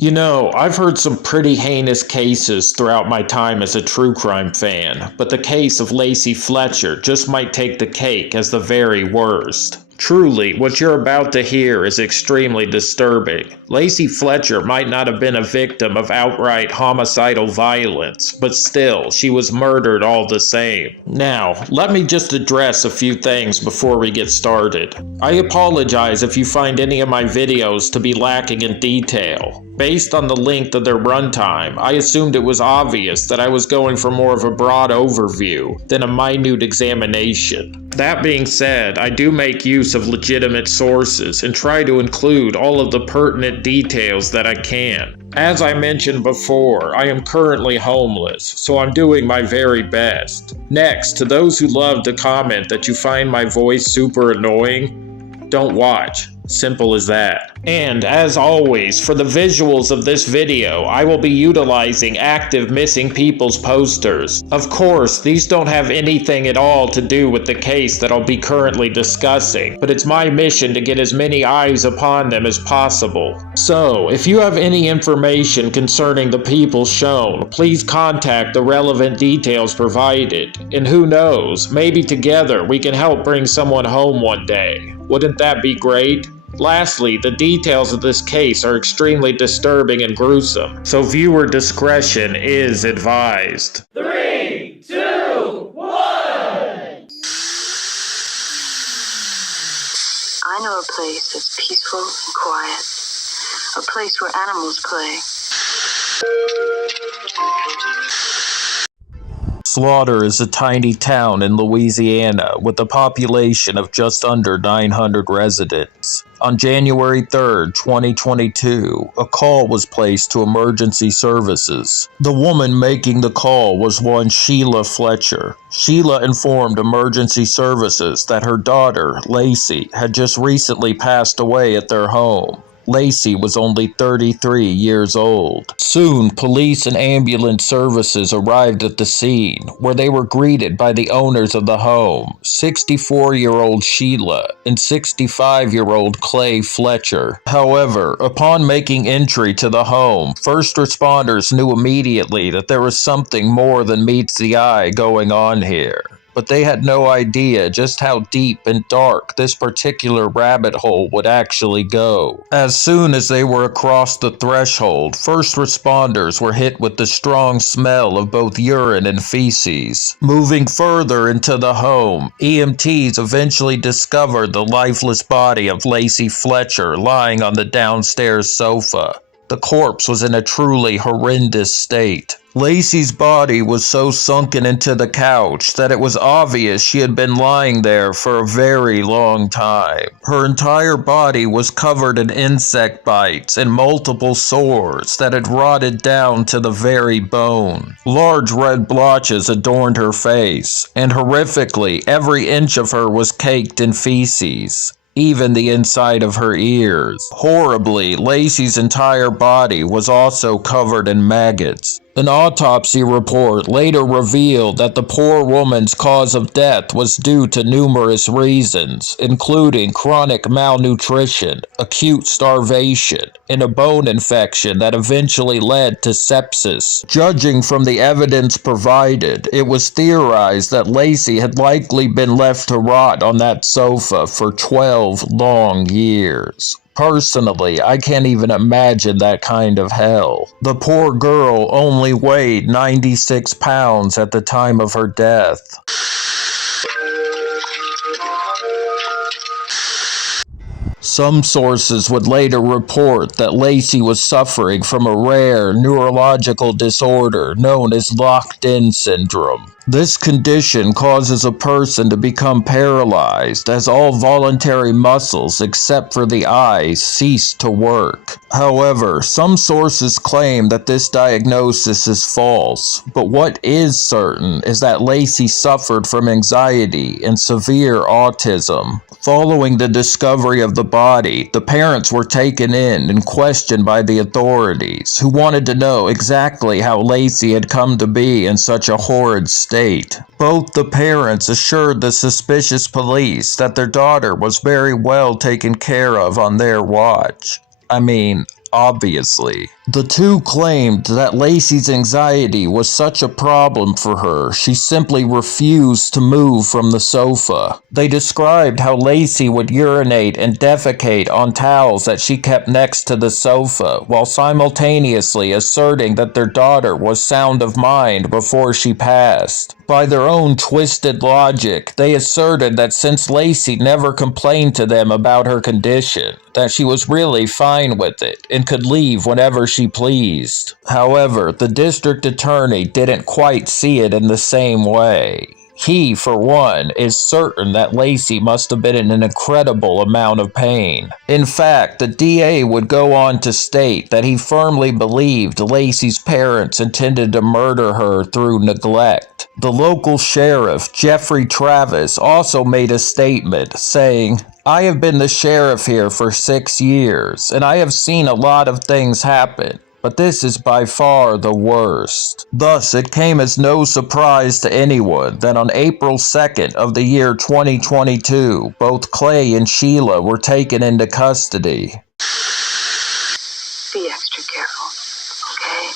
You know, I've heard some pretty heinous cases throughout my time as a true crime fan, but the case of Lacey Fletcher just might take the cake as the very worst. Truly, what you're about to hear is extremely disturbing. Lacey Fletcher might not have been a victim of outright homicidal violence, but still, she was murdered all the same. Now, let me just address a few things before we get started. I apologize if you find any of my videos to be lacking in detail. Based on the length of their runtime, I assumed it was obvious that I was going for more of a broad overview than a minute examination. That being said, I do make use of legitimate sources and try to include all of the pertinent details that I can. As I mentioned before, I am currently homeless, so I'm doing my very best. Next, to those who love to comment that you find my voice super annoying, don't watch. Simple as that. And as always, for the visuals of this video, I will be utilizing active missing people's posters. Of course, these don't have anything at all to do with the case that I'll be currently discussing, but it's my mission to get as many eyes upon them as possible. So, if you have any information concerning the people shown, please contact the relevant details provided. And who knows, maybe together we can help bring someone home one day. Wouldn't that be great? Lastly, the details of this case are extremely disturbing and gruesome, so viewer discretion is advised. 3, 2, 1! I know a place that's peaceful and quiet, a place where animals play. Slaughter is a tiny town in Louisiana with a population of just under 900 residents. On January 3, 2022, a call was placed to emergency services. The woman making the call was one Sheila Fletcher. Sheila informed emergency services that her daughter, Lacey, had just recently passed away at their home. Lacey was only 33 years old. Soon, police and ambulance services arrived at the scene, where they were greeted by the owners of the home, 64-year-old Sheila and 65-year-old Clay Fletcher. However, upon making entry to the home, first responders knew immediately that there was something more than meets the eye going on here. But they had no idea just how deep and dark this particular rabbit hole would actually go. As soon as they were across the threshold, first responders were hit with the strong smell of both urine and feces. Moving further into the home, EMTs eventually discovered the lifeless body of Lacey Fletcher lying on the downstairs sofa. The corpse was in a truly horrendous state. Lacey's body was so sunken into the couch that it was obvious she had been lying there for a very long time. Her entire body was covered in insect bites and multiple sores that had rotted down to the very bone. Large red blotches adorned her face, and horrifically, every inch of her was caked in feces. Even the inside of her ears. Horribly, Lacey's entire body was also covered in maggots. An autopsy report later revealed that the poor woman's cause of death was due to numerous reasons, including chronic malnutrition, acute starvation, and a bone infection that eventually led to sepsis. Judging from the evidence provided, it was theorized that Lacey had likely been left to rot on that sofa for 12 long years. Personally, I can't even imagine that kind of hell. The poor girl only weighed 96 pounds at the time of her death. Some sources would later report that Lacey was suffering from a rare neurological disorder known as locked-in syndrome. This condition causes a person to become paralyzed as all voluntary muscles except for the eyes cease to work. However, some sources claim that this diagnosis is false, but what is certain is that Lacey suffered from anxiety and severe autism. Following the discovery of the body, the parents were taken in and questioned by the authorities, who wanted to know exactly how Lacey had come to be in such a horrid state. Both the parents assured the suspicious police that their daughter was very well taken care of on their watch. I mean, obviously. The two claimed that Lacey's anxiety was such a problem for her, she simply refused to move from the sofa. They described how Lacey would urinate and defecate on towels that she kept next to the sofa, while simultaneously asserting that their daughter was sound of mind before she passed. By their own twisted logic, they asserted that since Lacey never complained to them about her condition, that she was really fine with it and could leave whenever she pleased. However, the district attorney didn't quite see it in the same way. He, for one, is certain that Lacey must have been in an incredible amount of pain. In fact, the DA would go on to state that he firmly believed Lacey's parents intended to murder her through neglect. The local sheriff, Jeffrey Travis, also made a statement saying, "I have been the sheriff here for 6 years, and I have seen a lot of things happen. But this is by far the worst." Thus, it came as no surprise to anyone that on April 2nd of the year 2022, both Clay and Sheila were taken into custody. Be extra careful, okay?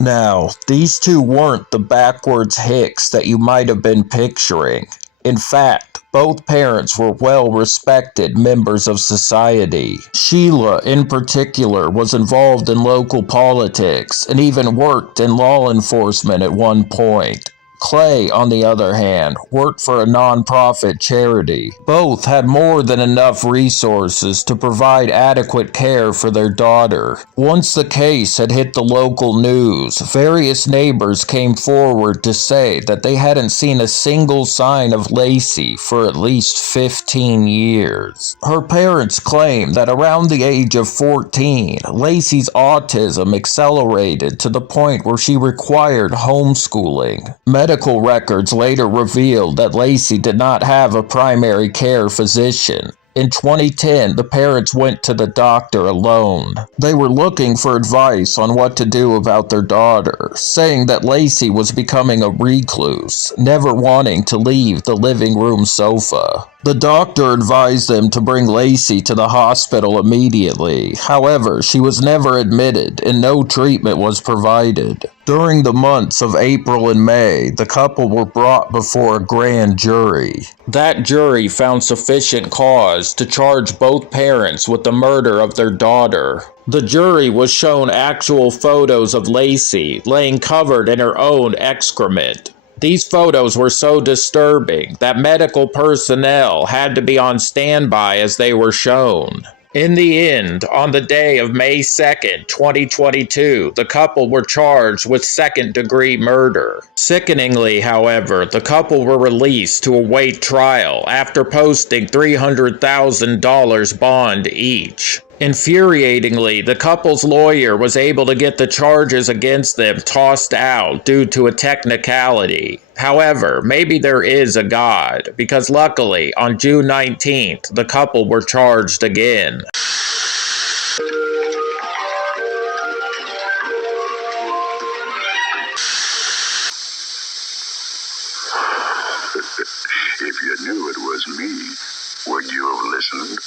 Now, these two weren't the backwards hicks that you might have been picturing. In fact, both parents were well-respected members of society. Sheila, in particular, was involved in local politics and even worked in law enforcement at one point. Clay, on the other hand, worked for a non-profit charity. Both had more than enough resources to provide adequate care for their daughter. Once the case had hit the local news, various neighbors came forward to say that they hadn't seen a single sign of Lacey for at least 15 years. Her parents claim that around the age of 14, Lacey's autism accelerated to the point where she required homeschooling. Medical records later revealed that Lacey did not have a primary care physician. In 2010, the parents went to the doctor alone. They were looking for advice on what to do about their daughter, saying that Lacey was becoming a recluse, never wanting to leave the living room sofa. The doctor advised them to bring Lacey to the hospital immediately. However, she was never admitted and no treatment was provided. During the months of April and May, the couple were brought before a grand jury. That jury found sufficient cause to charge both parents with the murder of their daughter. The jury was shown actual photos of Lacey laying covered in her own excrement. These photos were so disturbing that medical personnel had to be on standby as they were shown. In the end, on the day of May 2nd, 2022, the couple were charged with second-degree murder. Sickeningly, however, the couple were released to await trial after posting $300,000 bond each. Infuriatingly, the couple's lawyer was able to get the charges against them tossed out due to a technicality. However, maybe there is a God, because luckily, on June 19th, the couple were charged again. If you knew it was me, would you have listened?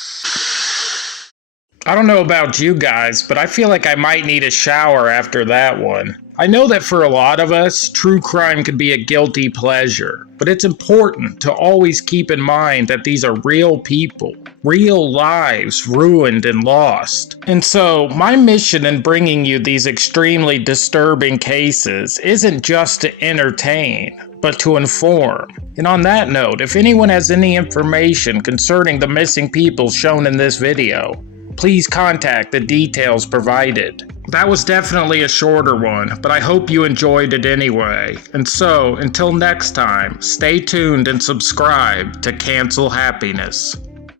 I don't know about you guys, but I feel like I might need a shower after that one. I know that for a lot of us, true crime can be a guilty pleasure, but it's important to always keep in mind that these are real people, real lives ruined and lost. And so, my mission in bringing you these extremely disturbing cases isn't just to entertain, but to inform. And on that note, if anyone has any information concerning the missing people shown in this video, please contact the details provided. That was definitely a shorter one, but I hope you enjoyed it anyway. And so, until next time, stay tuned and subscribe to Cancel Happiness.